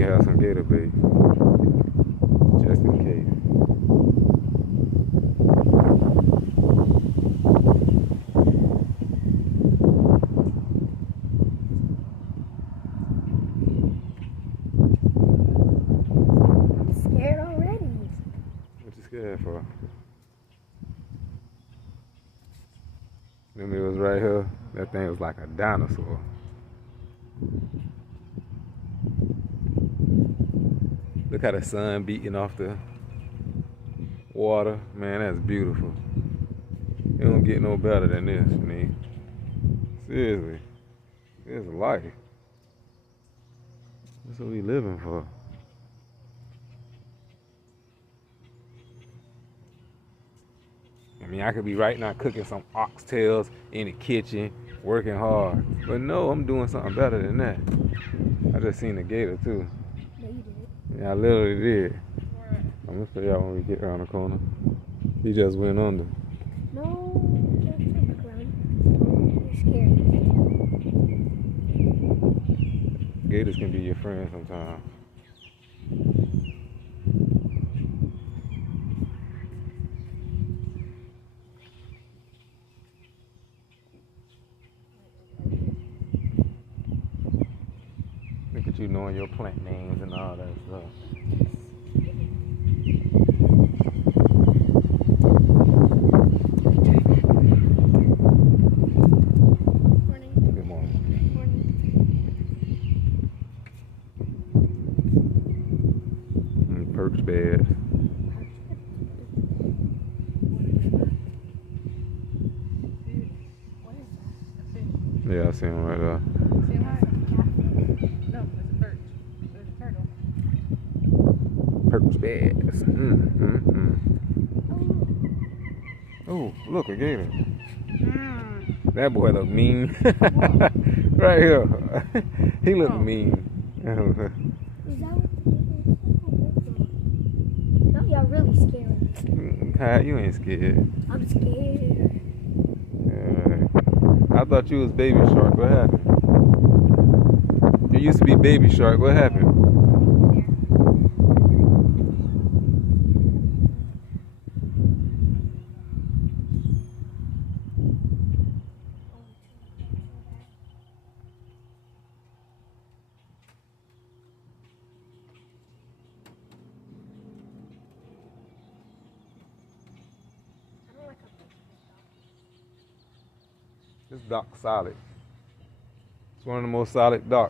can have some gator bait, just in case. I'm scared already. What you scared for? Them it was right here. That thing was like a dinosaur. Look how the sun beating off the water. Man, that's beautiful. It don't get no better than this, man. Seriously. It's life. That's what we living for. I mean, I could be right now cooking some oxtails in the kitchen, working hard. But no, I'm doing something better than that. I just seen the gator too. No, you didn't. Yeah, I literally did. I'm gonna show y'all when we get around the corner. He just went under. No, don't turn back around. You're scared. Gators can be your friend sometimes. Look at you knowing your plant names and all that stuff. Morning. Good morning. Morning. Perch bears. What is that? Yeah, I see him right there. Say hi. Catfish. No, it's a perch. There's a turtle. Perch bears. Oh, look, a gator. That boy look mean. Right here. He look mean. Is that what no, y'all really scary. Kai, you ain't scared. I'm scared. I thought you was Baby Shark. What happened? You used to be Baby Shark. What happened? This dock solid. It's one of the most solid docks.